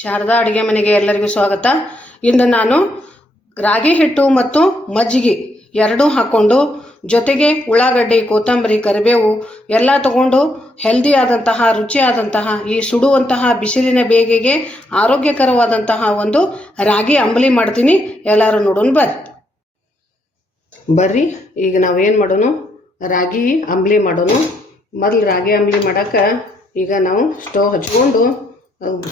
ಶಾರದಾ ಅಡುಗೆ ಮನೆಗೆ ಎಲ್ಲರಿಗೂ ಸ್ವಾಗತ. ಇಂದು ನಾನು ರಾಗಿ ಹಿಟ್ಟು ಮತ್ತು ಮಜ್ಜಿಗೆ ಎರಡೂ ಹಾಕ್ಕೊಂಡು ಜೊತೆಗೆ ಉಳ್ಳಾಗಡ್ಡಿ, ಕೊತ್ತಂಬರಿ, ಕರಿಬೇವು ಎಲ್ಲ ತಗೊಂಡು ಹೆಲ್ದಿ ಆದಂತಹ, ರುಚಿಯಾದಂತಹ, ಈ ಸುಡುವಂತಹ ಬಿಸಿಲಿನ ಬೇಗೆಗೆ ಆರೋಗ್ಯಕರವಾದಂತಹ ಒಂದು ರಾಗಿ ಅಂಬಲಿ ಮಾಡ್ತೀನಿ. ಎಲ್ಲರೂ ನೋಡೋಣ ಬರ್ರಿ ಬರ್ರಿ, ಈಗ ನಾವೇನು ಮಾಡೋಣ ರಾಗಿ ಅಂಬಲಿ ಮಾಡೋಣ ಮೊದಲು ರಾಗಿ ಅಂಬಲಿ ಮಾಡೋಕೆ ಈಗ ನಾವು ಸ್ಟವ್ ಹಚ್ಕೊಂಡು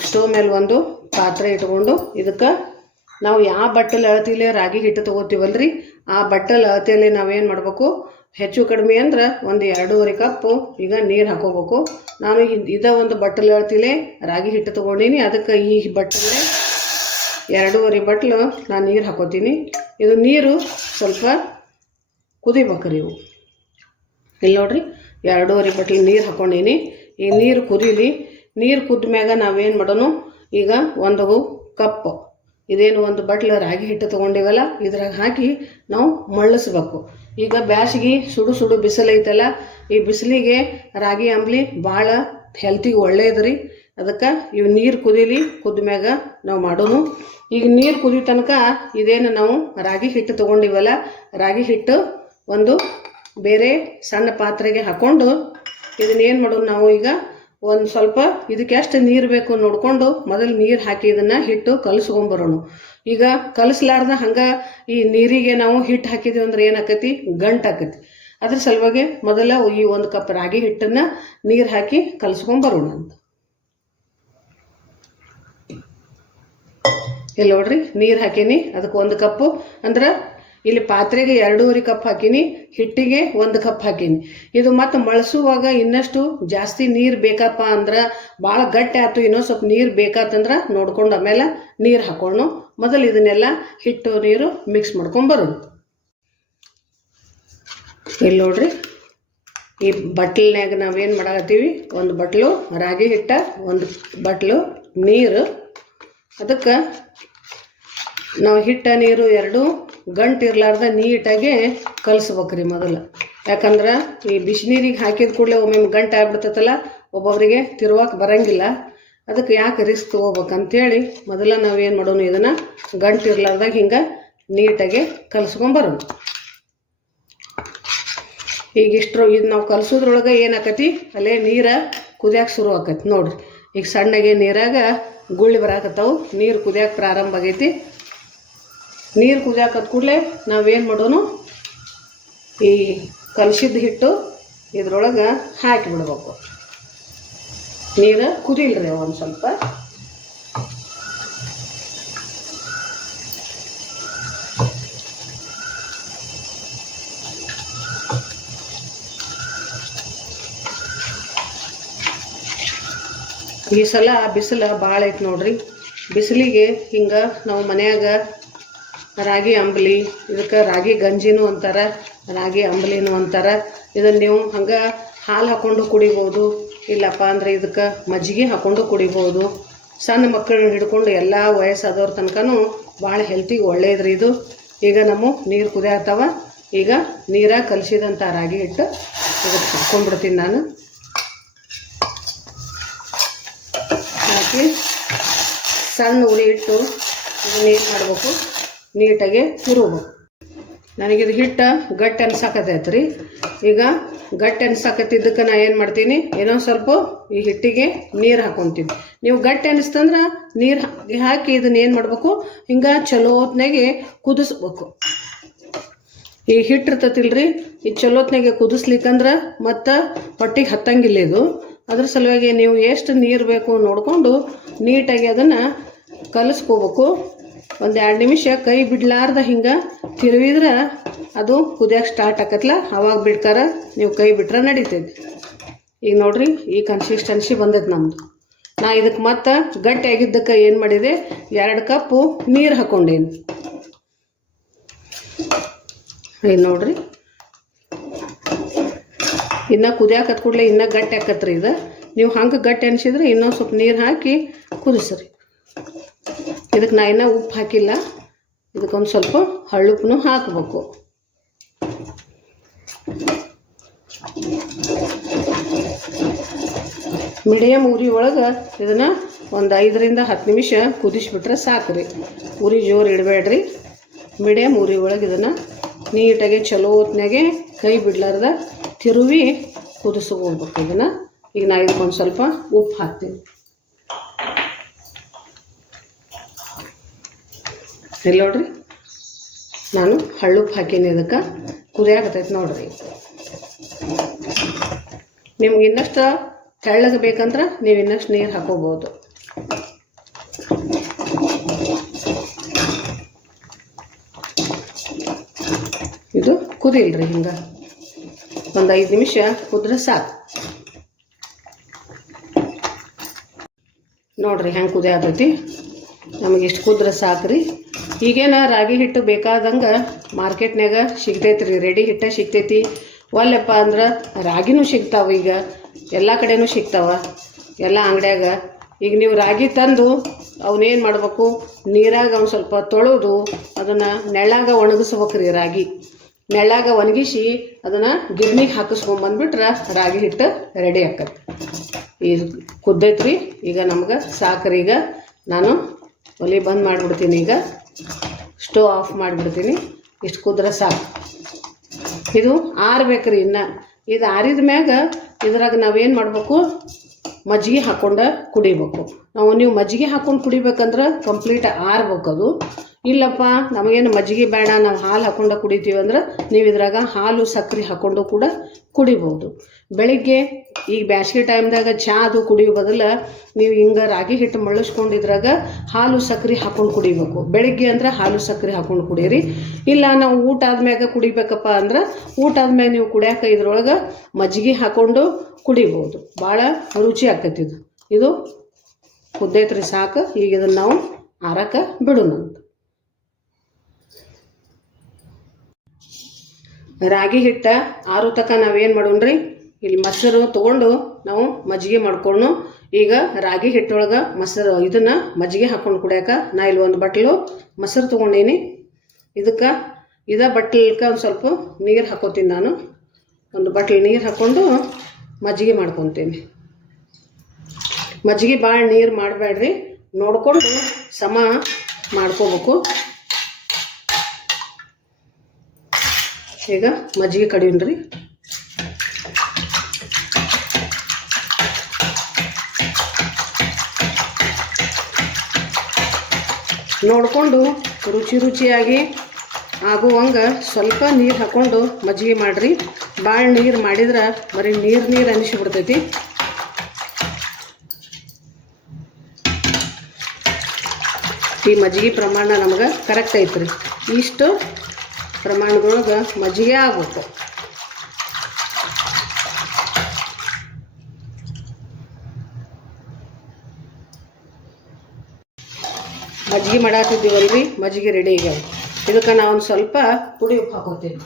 ಸ್ಟವ್ ಮೇಲೆ ಒಂದು ಪಾತ್ರೆ ಇಟ್ಕೊಂಡು ಇದಕ್ಕೆ ನಾವು ಯಾವ ಬಟ್ಟಲು ಅಳತಿಲಿ ರಾಗಿ ಹಿಟ್ಟು ತೊಗೋತೀವಲ್ರಿ, ಆ ಬಟ್ಟಲು ಅಳತಿಯಲ್ಲಿ ನಾವೇನು ಮಾಡಬೇಕು? ಹೆಚ್ಚು ಕಡಿಮೆ ಅಂದ್ರೆ ಒಂದು ಎರಡೂವರೆ ಕಪ್ಪು ಈಗ ನೀರು ಹಾಕೋಬೇಕು. ನಾನು ಇದ್- ಒಂದು ಬಟ್ಟಲು ಅಳತಿಲೆ ರಾಗಿ ಹಿಟ್ಟು ತೊಗೊಂಡೀನಿ, ಅದಕ್ಕೆ ಈ ಬಟ್ಟಲೇ ಎರಡೂವರೆ ಬಟ್ಲು ನಾನು ನೀರು ಹಾಕೋತೀನಿ. ಇದು ನೀರು ಸ್ವಲ್ಪ ಕುದಿಬೇಕ್ರಿ ಇವು. ಇಲ್ಲಿ ನೋಡ್ರಿ, ಎರಡೂವರೆ ಬಟ್ಲು ನೀರು ಹಾಕೊಂಡೀನಿ. ಈ ನೀರು ಕುದೀಲಿ ನೀರು ಕುದ್ದ ಮ್ಯಾಗ ನಾವೇನು ಮಾಡೋಣ ಈಗ ಒಂದು ಕಪ್ ಇದೇನು ಒಂದು ಬಟ್ಲು ರಾಗಿ ಹಿಟ್ಟು ತೊಗೊಂಡಿವಲ್ಲ, ಇದ್ರಾಗ ಹಾಕಿ ನಾವು ಮಳ್ಳಿಸ್ಬೇಕು. ಈಗ ಬ್ಯಾಸಿಗೆ ಸುಡು ಸುಡು ಬಿಸಿಲು ಐತಲ್ಲ, ಈ ಬಿಸಿಲಿಗೆ ರಾಗಿ ಅಂಬ್ಲಿ ಭಾಳ ಹೆಲ್ತಿಗೆ ಒಳ್ಳೇದು ರೀ. ಅದಕ್ಕೆ ಇವು ನೀರು ಕುದೀಲಿ ಕುದ್ದ ಮ್ಯಾಗ ನಾವು ಮಾಡೋನು. ಈಗ ನೀರು ಕುದಿ ತನಕ ಇದೇನು ನಾವು ರಾಗಿ ಹಿಟ್ಟು ತೊಗೊಂಡಿವಲ್ಲ, ರಾಗಿ ಹಿಟ್ಟು ಒಂದು ಬೇರೆ ಸಣ್ಣ ಪಾತ್ರೆಗೆ ಹಾಕ್ಕೊಂಡು ಇದನ್ನೇನು ಮಾಡೋಣ ನಾವು ಈಗ ಒಂದು ಸ್ವಲ್ಪ ಇದಕ್ಕೆ ಎಷ್ಟು ನೀರು ಬೇಕು ನೋಡಿಕೊಂಡು ಮೊದಲು ನೀರು ಹಾಕಿ ಇದನ್ನು ಹಿಟ್ಟು ಕಲಸ್ಕೊಂಬರೋಣ. ಈಗ ಕಲಸ್ಲಾರ್ದ ಹಂಗೆ ಈ ನೀರಿಗೆ ನಾವು ಹಿಟ್ಟು ಹಾಕಿದ್ವಿ ಅಂದ್ರೆ ಏನಾಕತಿ? ಗಂಟು ಆಕತಿ. ಅದ್ರ ಸಲುವಾಗಿ ಮೊದಲ ಈ ಒಂದು ಕಪ್ ರಾಗಿ ಹಿಟ್ಟನ್ನು ನೀರು ಹಾಕಿ ಕಲಸ್ಕೊಂಬರೋಣ ಅಂತ. ಇಲ್ಲಿ ನೋಡ್ರಿ? ನೀರು ಹಾಕೀನಿ. ಅದಕ್ಕೆ ಒಂದು ಕಪ್ಪು ಅಂದ್ರೆ ಇಲ್ಲಿ ಪಾತ್ರೆಗೆ ಎರಡೂವರೆ ಕಪ್ ಹಾಕೀನಿ, ಹಿಟ್ಟಿಗೆ ಒಂದು ಕಪ್ ಹಾಕೀನಿ. ಇದು ಮತ್ತು ಮಳಸುವಾಗ ಇನ್ನಷ್ಟು ಜಾಸ್ತಿ ನೀರು ಬೇಕಪ್ಪ ಅಂದ್ರೆ ಭಾಳ ಗಟ್ಟಿ ಆಯ್ತು ಇನ್ನೊಂದು ಸ್ವಲ್ಪ ನೀರು ಬೇಕಾತಂದ್ರೆ ನೋಡ್ಕೊಂಡು ಆಮೇಲೆ ನೀರು ಹಾಕೋಣ ಮೊದಲು ಇದನ್ನೆಲ್ಲ ಹಿಟ್ಟು, ನೀರು ಮಿಕ್ಸ್ ಮಾಡ್ಕೊಂಬರೋಣ ಇಲ್ಲಿ ನೋಡ್ರಿ, ಈ ಬಟ್ಲಿನ್ಯಾಗ ನಾವೇನು ಮಾಡಾಕತ್ತೀವಿ? ಒಂದು ಬಟ್ಲು, ರಾಗಿ ಹಿಟ್ಟ, ಒಂದು ಬಟ್ಲು, ನೀರು. ಅದಕ್ಕೆ ನಾವು ಹಿಟ್ಟ, ನೀರು, ಎರಡು ಗಂಟು ಇರಲಾರ್ದ ನೀಟಾಗಿ ಕಲಿಸ್ಬೇಕ್ರಿ ಮೊದಲು. ಯಾಕಂದ್ರೆ ಈ ಬಿಸಿನೀರಿಗೆ ಹಾಕಿದ ಕೂಡಲೇ ಒಮ್ಮೆ ಗಂಟು ಆಗ್ಬಿಡ್ತೈತಲ್ಲ ಒಬ್ಬೊಬ್ಬರಿಗೆ ತಿರುವಾಕ ಬರಂಗಿಲ್ಲ. ಅದಕ್ಕೆ ಯಾಕೆ ರಿಸ್ಕ್ ತೊಗೋಬೇಕಂತೇಳಿ ಮೊದಲ ನಾವೇನು ಮಾಡೋಣ ಇದನ್ನು ಗಂಟು ಇರ್ಲಾರ್ದಾಗ ಹಿಂಗೆ ನೀಟಾಗಿ ಕಲಿಸ್ಕೊಂಬರೋಣ ಈಗ ಇಷ್ಟರ, ಇದು ನಾವು ಕಲಿಸೋದ್ರೊಳಗೆ ಏನಾಕತಿ, ಅಲ್ಲೇ ನೀರು ಕುದಿಯಾಕೆ ಶುರು ಆಕತಿ ನೋಡಿರಿ. ಈಗ ಸಣ್ಣಗೆ ನೀರಾಗ ಗುಳ್ಳಿ ಬರಾಕತ್ತಾವು, ನೀರು ಕುದಿಯಾಕೆ ಪ್ರಾರಂಭ ಆಗೈತಿ. ನೀರು ಕುದಿಯಾಕದ ಕೂಡಲೇ ನಾವೇನು ಮಾಡೋನು? ಈ ಕಲಸಿದ ಹಿಟ್ಟು ಇದ್ರೊಳಗೆ ಹಾಕಿ ಬಿಡ್ಬೇಕು. ನೀರು ಕುದಿಲ್ರಿ ಒಂದು ಸ್ವಲ್ಪ. ಈ ಸಲ ಬಿಸಿಲು ಭಾಳ ಐತೆ ನೋಡ್ರಿ. ಬಿಸಿಲಿಗೆ ಹಿಂಗೆ ನಾವು ಮನ್ಯಾಗ ರಾಗಿ ಅಂಬಲಿ, ಇದಕ್ಕೆ ರಾಗಿ ಗಂಜಿನೂ ಅಂತಾರೆ, ರಾಗಿ ಅಂಬಲಿನೂ ಅಂತಾರೆ. ಇದನ್ನು ನೀವು ಹಂಗೆ ಹಾಲು ಹಾಕ್ಕೊಂಡು ಕುಡಿಬೋದು, ಇಲ್ಲಪ್ಪ ಅಂದ್ರೆ ಇದಕ್ಕೆ ಮಜ್ಜಿಗೆ ಹಾಕ್ಕೊಂಡು ಕುಡಿಬೋದು. ಸಣ್ಣ ಮಕ್ಕಳನ್ನ ಹಿಡ್ಕೊಂಡು ಎಲ್ಲ ವಯಸ್ಸಾದವ್ರ ತನಕನೂ ಭಾಳ ಹೆಲ್ತಿಗೆ ಒಳ್ಳೆಯದ್ರಿ ಇದು. ಈಗ ನಮ್ಮ ನೀರು ಕುದಿಯಾಗ್ತಾವ ಈಗ ನೀರಾಗ ಕಲಸಿದಂಥ ರಾಗಿ ಹಿಟ್ಟು ಇದಕ್ಕೆ ಹಾಕ್ಕೊಂಡ್ಬಿಡ್ತೀನಿ ನಾನು. ಹಾಕಿ ಸಣ್ಣ ಉರಿ ಇಟ್ಟು ನೀರು ಮಾಡಬೇಕು? ನೀಟಾಗಿ ತಿರುಗಬೇಕು ನನಗಿದು ಹಿಟ್ಟು, ಗಟ್ಟಿ ಅನ್ಸಾಕತೈತೆ ರೀ. ಈಗ ಗಟ್ಟಿ ಅನ್ಸಾಕತ್ತಿದ್ದಕ್ಕೆ ನಾ ಏನು ಮಾಡ್ತೀನಿ? ಏನೋ ಸ್ವಲ್ಪ ಈ ಹಿಟ್ಟಿಗೆ ನೀರು ಹಾಕೊತೀನಿ. ನೀವು ಗಟ್ಟಿ ಅನಿಸ್ತಂದ್ರೆ ನೀರು ಹಾಕಿ ಇದನ್ನ ಏನು ಮಾಡಬೇಕು? ಹಿಂಗೆ ಚಲೋ ಹೊತ್ನಾಗೆ ಕುದಿಸ್ಬೇಕು. ಈ ಹಿಟ್ಟು ಇರ್ತತಿಲ್ರಿ ಈ ಚಲೋತ್ನಾಗೆ ಕುದಿಸ್ಲಿಕ್ಕಂದ್ರೆ ಮತ್ತು ಹೊಟ್ಟಿಗೆ ಹತ್ತಂಗಿಲ್ಲ ಇದು. ಅದ್ರ ಸಲುವಾಗಿ ನೀವು ಎಷ್ಟು ನೀರು ಬೇಕು ನೋಡಿಕೊಂಡು ನೀಟಾಗಿ ಅದನ್ನು ಕಲಿಸ್ಕೋಬೇಕು. ಒಂದು ಎರಡು ನಿಮಿಷ ಕೈ ಬಿಡ್ಲಾರ್ದ ಹಿಂಗೆ ತಿರುವಿದ್ರೆ ಅದು ಕುದಿಯೋಕೆ ಸ್ಟಾರ್ಟ್ ಆಕತ್ಲ? ಅವಾಗ ಬಿಡ್ಕಾರ ನೀವು ಕೈ ಬಿಟ್ರೆ ನಡೀತೈತಿ. ಈಗ ನೋಡ್ರಿ, ಈ ಕನ್ಸಿಸ್ಟೆನ್ಸಿ ಬಂದೈತೆ ನಮ್ಮದು ನಾ ಇದಕ್ಕೆ ಮತ್ತೆ ಗಟ್ಟಿಯಾಗಿದ್ದಕ್ಕೆ ಏನು ಮಾಡಿದೆ? ಎರಡು ಕಪ್ಪು ನೀರು ಹಾಕ್ಕೊಂಡೇನಿ ಈಗ ನೋಡ್ರಿ. ಇನ್ನು ಕುದಿಯಾಕತ್ ಕೂಡಲೇ ಇನ್ನೂ ಗಟ್ಟಿ ಹಾಕತ್ರಿ ಇದು. ನೀವು ಹಂಗೆ ಗಟ್ಟಿ ಅನಿಸಿದ್ರೆ ಇನ್ನೊಂದು ಸ್ವಲ್ಪ ನೀರು ಹಾಕಿ ಕುದಿಸ್ರಿ. ಇದಕ್ಕೆ ನಾ ಇನ್ನೂ ಉಪ್ಪು ಹಾಕಿಲ್ಲ. ಇದಕ್ಕೊಂದು ಸ್ವಲ್ಪ ಹಳ್ಳುಪ್ಪು ಹಾಕಬೇಕು. ಮೀಡಿಯಮ್ ಉರಿ ಒಳಗೆ ಇದನ್ನು ಒಂದು ಐದರಿಂದ ಹತ್ತು ನಿಮಿಷ ಕುದಿಸ್ಬಿಟ್ರೆ ಸಾಕು ರೀ. ಉರಿ ಜೋರು ಇಡಬೇಡ್ರಿ. ಮೀಡಿಯಮ್ ಉರಿ ಒಳಗೆ ಇದನ್ನು ನೀಟಾಗಿ ಚಲೋ ಹೊತ್ನಾಗೆ ಕೈ ಬಿಡ್ಲಾರ್ದ ತಿರುವಿ ಕುದಿಸ್ಕೊಳ್ಬೇಕು ಇದನ್ನು. ಈಗ ನಾ ಇದಕ್ಕೊಂದು ಸ್ವಲ್ಪ ಉಪ್ಪು ಹಾಕ್ತೀನಿ. ಇಲ್ಲಿ ನೋಡ್ರಿ. ನಾನು ಹಳ್ಳುಪ್ಪು ಹಾಕೀನಿ ಇದಕ್ಕೆ ಆಗತೈತೆ ನೋಡ್ರಿ. ನಿಮ್ಗೆ ಇನ್ನಷ್ಟು ತೆಳ್ಳಗೆ ಬೇಕಂದ್ರೆ ನೀವು ಇನ್ನಷ್ಟು ನೀರು ಹಾಕೋಬೋದು. ಇದು ಕುದಿಲ್ರಿ ಹಿಂಗೆ. ಒಂದು ಐದು ನಿಮಿಷ ಕುದ್ರೆ ಸಾಕು. ನೋಡ್ರಿ ಹೆಂಗೆ ಕುದಿ ಆಗ್ತೈತಿ. ನಮಗೆ ಇಷ್ಟು ಕುದ್ರೆ ಸಾಕ್ರಿ. ಈಗೇನ ರಾಗಿ ಹಿಟ್ಟು ಬೇಕಾದಂಗೆ ಮಾರ್ಕೆಟ್ನ್ಯಾಗ ಸಿಗ್ತೈತಿ ರೀ ರೆಡಿ ಹಿಟ್ಟ ಸಿಗ್ತೈತಿ. ಒಲ್ಲೆಪ್ಪ ಅಂದ್ರೆ ರಾಗಿನೂ ಸಿಗ್ತಾವೆ ಈಗ, ಎಲ್ಲ ಕಡೆನೂ ಸಿಗ್ತಾವೆ. ಎಲ್ಲ ಅಂಗಡ್ಯಾಗ ಈಗ ನೀವು ರಾಗಿ ತಂದು ಅವನೇನು ಮಾಡಬೇಕು, ನೀರಾಗ ಒಂದು ಸ್ವಲ್ಪ ತೊಳೆದು ಅದನ್ನು ನೆಳ್ಳಾಗ ಒಣಗಿಸ್ಬೇಕ್ರಿ ರಾಗಿ. ನೆಳ್ಳಾಗ ಒಣಗಿಸಿ ಅದನ್ನು ಗಿರ್ನಿಗೆ ಹಾಕಿಸ್ಕೊಂಬಂದ್ಬಿಟ್ರೆ ರಾಗಿ ಹಿಟ್ಟು ರೆಡಿ ಆಕತ್ತೆ ಈಗ ಕುದ್ದೈತ್ರಿ, ಈಗ ನಮ್ಗೆ ಈಗ. ನಾನು ಒಲಿ ಬಂದ್ ಮಾಡಿಬಿಡ್ತೀನಿ ಈಗ. ಸ್ಟವ್ ಆಫ್ ಮಾಡಿಬಿಡ್ತೀನಿ. ಇಷ್ಟು ಕುದ್ರೆ ಸಾಕು. ಇದು ಆರ್ಬೇಕ್ರಿ ಇನ್ನು. ಇದು ಆರಿದ ಮ್ಯಾಗ ಇದ್ರಾಗ ನಾವೇನು ಮಾಡಬೇಕು? ಮಜ್ಜಿಗೆ ಹಾಕ್ಕೊಂಡು ಕುಡಿಬೇಕು. ನಾವು ನೀವು ಮಜ್ಜಿಗೆ ಹಾಕ್ಕೊಂಡು ಕುಡಿಬೇಕಂದ್ರೆ ಕಂಪ್ಲೀಟ್ ಆರ್ಬೇಕು ಅದು ಇಲ್ಲಪ್ಪ, ನಮಗೇನು ಮಜ್ಜಿಗೆ ಬೇಡ, ನಾವು ಹಾಲು ಹಾಕ್ಕೊಂಡು ಕುಡಿತೀವಿ ಅಂದ್ರೆ ನೀವು ಇದ್ರಾಗ ಹಾಲು ಸಕ್ಕರೆ ಹಾಕ್ಕೊಂಡು ಕೂಡ ಕುಡಿಬೋದು. ಬೆಳಿಗ್ಗೆ ಈಗ ಬ್ಯಾಸಿಗೆ ಟೈಮ್ದಾಗ ಚಹಾ ಅದು ಕುಡಿಯೋ ಬದಲು ನೀವು ಹಿಂಗೆ ರಾಗಿ ಹಿಟ್ಟು ಮಳ್ಳಿಸ್ಕೊಂಡಿದ್ರಾಗ ಹಾಲು ಸಕ್ಕರೆ ಹಾಕ್ಕೊಂಡು ಕುಡಿಬೇಕು. ಬೆಳಿಗ್ಗೆ ಅಂದ್ರೆ ಹಾಲು ಸಕ್ಕರೆ ಹಾಕ್ಕೊಂಡು ಕುಡಿಯಿರಿ ಇಲ್ಲ, ನಾವು ಊಟ ಆದ್ಮ್ಯಾಗ ಕುಡಿಬೇಕಪ್ಪ ಅಂದ್ರೆ ಊಟ ಆದ್ಮ್ಯಾಗ ನೀವು ಕುಡಿಯಾಕ ಇದ್ರೊಳಗೆ ಮಜ್ಜಿಗೆ ಹಾಕ್ಕೊಂಡು ಕುಡಿಬೋದು. ಭಾಳ ರುಚಿ ಆಕೈತಿ ಇದು. ಇದು ಕುದ್ದೈತ್ರಿ ಸಾಕು. ಈಗ ಇದನ್ನು ನಾವು ಆರಕ್ಕೆ ಬಿಡೋಣಂತ. ರಾಗಿ ಹಿಟ್ಟ ಆರು ತಕ ನಾವೇನು ಮಾಡೋಣ್ರಿ? ಇಲ್ಲಿ ಮೊಸರು ತೊಗೊಂಡು ನಾವು ಮಜ್ಜಿಗೆ ಮಾಡ್ಕೊಂಡು ಈಗ ರಾಗಿ ಹಿಟ್ಟೊಳಗೆ ಮೊಸರು, ಇದನ್ನು ಮಜ್ಜಿಗೆ ಹಾಕ್ಕೊಂಡು ಕುಡಿಯಾಕ ನಾ ಇಲ್ಲಿ ಒಂದು ಬಟ್ಲು ಮೊಸರು ತೊಗೊಂಡೀನಿ. ಇದಕ್ಕೆ ಇದ ಬಟ್ಲಕ್ಕೆ ಒಂದು ಸ್ವಲ್ಪ ನೀರು ಹಾಕೋತೀನಿ ನಾನು. ಒಂದು ಬಟ್ಲು ನೀರು ಹಾಕ್ಕೊಂಡು ಮಜ್ಜಿಗೆ ಮಾಡ್ಕೊತೀನಿ. ಮಜ್ಜಿಗೆ ಭಾಳ ನೀರು ಮಾಡಬೇಡ್ರಿ ನೋಡಿಕೊಂಡು ಸಮ ಮಾಡ್ಕೋಬೇಕು. ಈಗ ಮಜ್ಜಿಗೆ ರೀ. ನೋಡಿಕೊಂಡು ರುಚಿ ರುಚಿಯಾಗಿ ಆಗುವಂಗೆ ಸ್ವಲ್ಪ ನೀರು ಹಾಕ್ಕೊಂಡು ಮಜ್ಜಿಗೆ ಮಾಡಿರಿ. ಭಾಳ ನೀರು ಮಾಡಿದ್ರೆ ಬರೀ ನೀರು ನೀರು ಅನಿಸಿಬಿಡ್ತೈತಿ. ಈ ಮಜ್ಜಿಗೆ ಪ್ರಮಾಣ ನಮ್ಗೆ ಕರೆಕ್ಟ್ ಐತ್ರಿ. ಇಷ್ಟು ಪ್ರಮಾಣದೊಳಗೆ ಮಜ್ಜಿಗೆ ಆಗುತ್ತೆ. ಮಜ್ಜಿಗೆ ಮಾಡಾತಿದ್ದೀವಲ್ರಿ ಮಜ್ಜಿಗೆ ರೆಡಿ ಆಗ್ಯಾವ. ಇದಕ್ಕೆ ನಾವು ಒಂದು ಸ್ವಲ್ಪ ಪುಡಿ ಉಪ್ಪು ಹಾಕೋತೀವಿ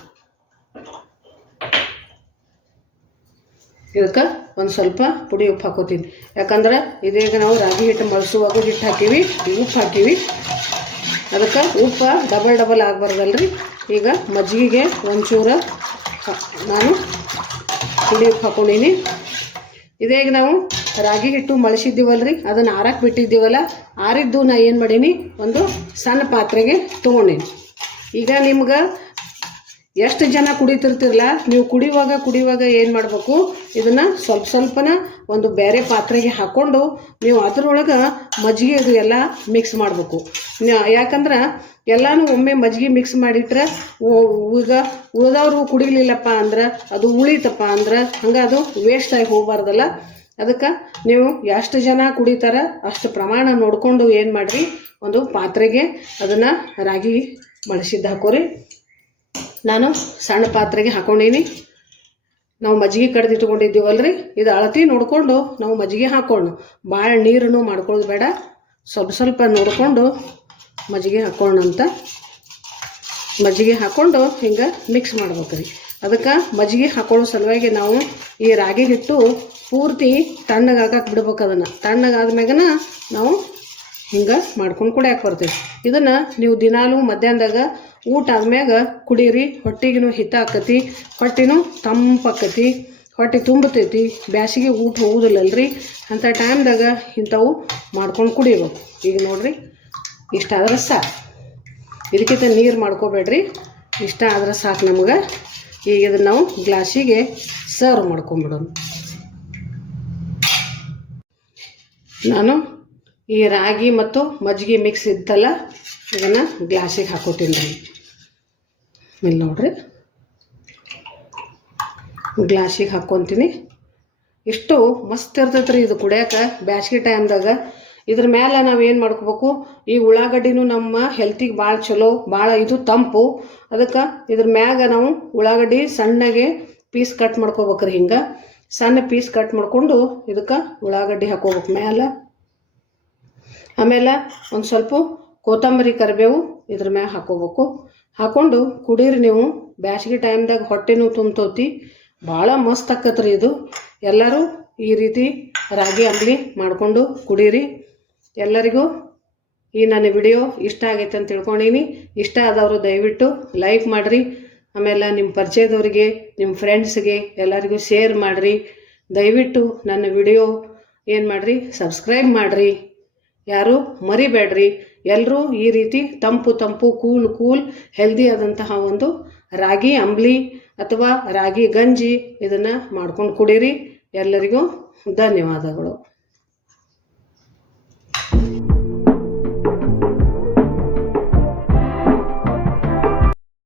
ಇದಕ್ಕೆ ಒಂದು ಸ್ವಲ್ಪ ಪುಡಿ ಉಪ್ಪು ಹಾಕೋತೀನಿ. ಯಾಕಂದ್ರೆ ಇದೀಗ ನಾವು ರಾಗಿ ಹಿಟ್ಟು ಮಳಸುವಾಗ ಹಿಟ್ಟು ಹಾಕೀವಿ, ಉಪ್ಪು ಹಾಕೀವಿ. ಅದಕ್ಕೆ ಉಪ್ಪು ಡಬಲ್ ಡಬಲ್ ಆಗಬಾರ್ದಲ್ರಿ? ಈಗ ಮಜ್ಜಿಗೆಗೆ ಒಂಚೂರು ನಾನು ಪುಡಿ ಹಾಕೊಂಡೀನಿ. ಇದೇಗ ನಾವು ರಾಗಿ ಹಿಟ್ಟು ಮಳಸಿದ್ದೀವಲ್ರಿ? ಅದನ್ನು ಆರಕ್ಕೆ ಬಿಟ್ಟಿದ್ದೀವಲ್ಲ, ಆರಿದ್ದು ನಾ ಏನು ಮಾಡೀನಿ? ಒಂದು ಸಣ್ಣ ಪಾತ್ರೆಗೆ ತೊಗೊಂಡೀನಿ. ಈಗ ನಿಮ್ಗೆ ಎಷ್ಟು ಜನ ಕುಡಿತಿರ್ತಿರಲ್ಲ ನೀವು ಕುಡಿಯುವಾಗ ಕುಡಿಯುವಾಗ ಏನು ಮಾಡಬೇಕು? ಇದನ್ನು ಸ್ವಲ್ಪ ಸ್ವಲ್ಪನ ಒಂದು ಬೇರೆ ಪಾತ್ರೆಗೆ ಹಾಕ್ಕೊಂಡು ನೀವು ಅದರೊಳಗೆ ಮಜ್ಜಿಗೆ ಇದು ಎಲ್ಲ ಮಿಕ್ಸ್ ಮಾಡಬೇಕು. ಯಾಕಂದ್ರೆ ಎಲ್ಲನೂ ಒಮ್ಮೆ ಮಜ್ಜಿಗೆ ಮಿಕ್ಸ್ ಮಾಡಿಟ್ರೆ ಈಗ ಉಳಿದವರು ಕುಡಿಲಿಲ್ಲಪ್ಪ ಅಂದ್ರೆ ಅದು ಉಳಿತಪ್ಪ ಅಂದ್ರೆ ಹಂಗೆ ಅದು ಆಗಿ ಹೋಗ್ಬಾರ್ದಲ್ಲ. ಅದಕ್ಕೆ ನೀವು ಎಷ್ಟು ಜನ ಕುಡಿತಾರ ಅಷ್ಟು ಪ್ರಮಾಣ ನೋಡಿಕೊಂಡು ಏನು ಮಾಡಿರಿ, ಒಂದು ಪಾತ್ರೆಗೆ ಅದನ್ನು ರಾಗಿ ಬಳಸಿದ್ದು ಹಾಕೋರಿ. ನಾನು ಸಣ್ಣ ಪಾತ್ರೆಗೆ ಹಾಕೊಂಡೀನಿ. ನಾವು ಮಜ್ಜಿಗೆ ಕಡ್ದು ಇಟ್ಕೊಂಡಿದ್ದೀವಲ್ರಿ? ಇದು ಅಳತಿ ನೋಡಿಕೊಂಡು ನಾವು ಮಜ್ಜಿಗೆ ಹಾಕ್ಕೊಂಡು ಭಾಳ ನೀರನ್ನು ಮಾಡ್ಕೊಳ್ಳೋದು ಬೇಡ. ಸ್ವಲ್ಪ ಸ್ವಲ್ಪ ನೋಡಿಕೊಂಡು ಮಜ್ಜಿಗೆ ಅಂತ. ಮಜ್ಜಿಗೆ ಹಾಕ್ಕೊಂಡು ಹಿಂಗೆ ಮಿಕ್ಸ್ ಮಾಡ್ಬೇಕು ರೀ ಅದಕ್ಕೆ ಮಜ್ಜಿಗೆ ಹಾಕೊಳ್ಳೋ ಸಲುವಾಗಿ ನಾವು ಈ ರಾಗಿ ಹಿಟ್ಟು ಪೂರ್ತಿ ತಣ್ಣಗಾಕಕ್ಕೆ ಬಿಡ್ಬೇಕು ಅದನ್ನು. ತಣ್ಣಗಾದ್ಮ್ಯಾಗನ ನಾವು ಹಿಂಗೆ ಮಾಡ್ಕೊಂಡು ಕುಡಿಯಕ್ಕೆ ಬರ್ತೀವಿ. ಇದನ್ನು ನೀವು ದಿನಾಲೂ ಮಧ್ಯಾಹ್ನದಾಗ ಊಟ ಆದ್ಮ್ಯಾಗ ಕುಡೀರಿ ಹೊಟ್ಟಿಗೂ ಹಿತ ಆಕತಿ, ಹೊಟ್ಟಿನೂ ತಂಪಾಕತಿ, ಹೊಟ್ಟೆ ತುಂಬತೈತಿ, ಬ್ಯಾಸಿಗೆ ಊಟ ಹೋಗುದಿಲ್ಲಲ್ರಿ? ಅಂಥ ಟೈಮ್ದಾಗ ಇಂಥವು ಮಾಡ್ಕೊಂಡು ಕುಡಿಬೇಕು. ಈಗ ನೋಡ್ರಿ ಇಷ್ಟಾದ್ರೆ ಸಾಕು. ಇದಕ್ಕಿಂತ ನೀರು ಮಾಡ್ಕೋಬೇಡ್ರಿ. ಇಷ್ಟ ಆದ್ರೆ ಸಾಕು ನಮ್ಗೆ. ಈಗ ಇದನ್ನು ನಾವು ಗ್ಲಾಸಿಗೆ ಸರ್ವ್ ಮಾಡ್ಕೊಂಬಿಡೋಣ. ನಾನು ಈ ರಾಗಿ ಮತ್ತು ಮಜ್ಜಿಗೆ ಮಿಕ್ಸ್ ಇತ್ತಲ್ಲ, ಇದನ್ನು ಗ್ಲಾಸಿಗೆ ಹಾಕೋತೀನಿ. ರೀ ಇಲ್ಲಿ ನೋಡ್ರಿ. ಗ್ಲಾಸಿಗೆ ಹಾಕ್ಕೊತೀನಿ ಎಷ್ಟು ಮಸ್ತ್ ಇರ್ತೈತ್ರಿ ಇದು ಕುಡಿಯೋಕೆ. ಬ್ಯಾಸ್ಗೆ ಟೈಮ್ದಾಗ ಇದ್ರ ಮೇಲೆ ನಾವು ಏನು ಮಾಡ್ಕೋಬೇಕು? ಈ ಉಳ್ಳಾಗಡ್ಡಿನೂ ನಮ್ಮ ಹೆಲ್ತಿಗೆ ಭಾಳ ಚಲೋ ಭಾಳ ಇದು ತಂಪು. ಅದಕ್ಕೆ ಇದ್ರ ಮ್ಯಾಗ ನಾವು ಉಳ್ಳಾಗಡ್ಡಿ ಸಣ್ಣಗೆ ಪೀಸ್ ಕಟ್ ಮಾಡ್ಕೋಬೇಕ್ರಿ ಹಿಂಗೆ. ಸಣ್ಣ ಪೀಸ್ ಕಟ್ ಮಾಡ್ಕೊಂಡು ಇದಕ್ಕೆ ಉಳ್ಳಾಗಡ್ಡಿ ಹಾಕೋಬೇಕು ಮ್ಯಾಲೆ. ಆಮೇಲೆ ಒಂದು ಸ್ವಲ್ಪ ಕೊತ್ತಂಬರಿ ಕರಿಬೇವು ಇದ್ರ ಮ್ಯಾಗ ಹಾಕೋಬೇಕು. ಹಾಕೊಂಡು ಕುಡೀರಿ ನೀವು. ಬ್ಯಾಸಿಗೆ ಟೈಮ್ದಾಗ ಹೊಟ್ಟೆನೂ ತುಂಬ್ತೋತಿ. ಭಾಳ ಮಸ್ತ್ ಆಕತ್ರಿ ಇದು. ಎಲ್ಲರೂ ಈ ರೀತಿ ರಾಗಿ ಅಂಬಲಿ ಮಾಡಿಕೊಂಡು ಕುಡೀರಿ. ಎಲ್ಲರಿಗೂ ಈ ನನ್ನ ವಿಡಿಯೋ ಇಷ್ಟ ಆಗೈತೆ ಅಂತ ತಿಳ್ಕೊಂಡೀನಿ. ಇಷ್ಟ ಆದವರು ದಯವಿಟ್ಟು ಲೈಕ್ ಮಾಡಿರಿ. ಆಮೇಲೆ ನಿಮ್ಮ ಪರಿಚಯದವರಿಗೆ, ನಿಮ್ಮ ಫ್ರೆಂಡ್ಸ್ಗೆ ಎಲ್ಲರಿಗೂ ಶೇರ್ ಮಾಡಿರಿ. ದಯವಿಟ್ಟು ನನ್ನ ವಿಡಿಯೋ ಏನು ಮಾಡಿರಿ? ಸಬ್ಸ್ಕ್ರೈಬ್ ಮಾಡಿರಿ. ಯಾರು? ಮರಿಬೇಡ್ರಿ. ಎಲ್ಲರೂ ಈ ರೀತಿ ತಂಪು ತಂಪು, ಕೂಲ್ ಕೂಲ್ ಹೆಲ್ದಿ ಆದಂತಹ ಒಂದು ರಾಗಿ, ಅಂಬ್ಲಿ ಅಥವಾ ರಾಗಿ ಗಂಜಿ ಇದನ್ನು ಮಾಡ್ಕೊಂಡು ಕುಡೀರಿ. ಎಲ್ಲರಿಗೂ ಧನ್ಯವಾದಗಳು.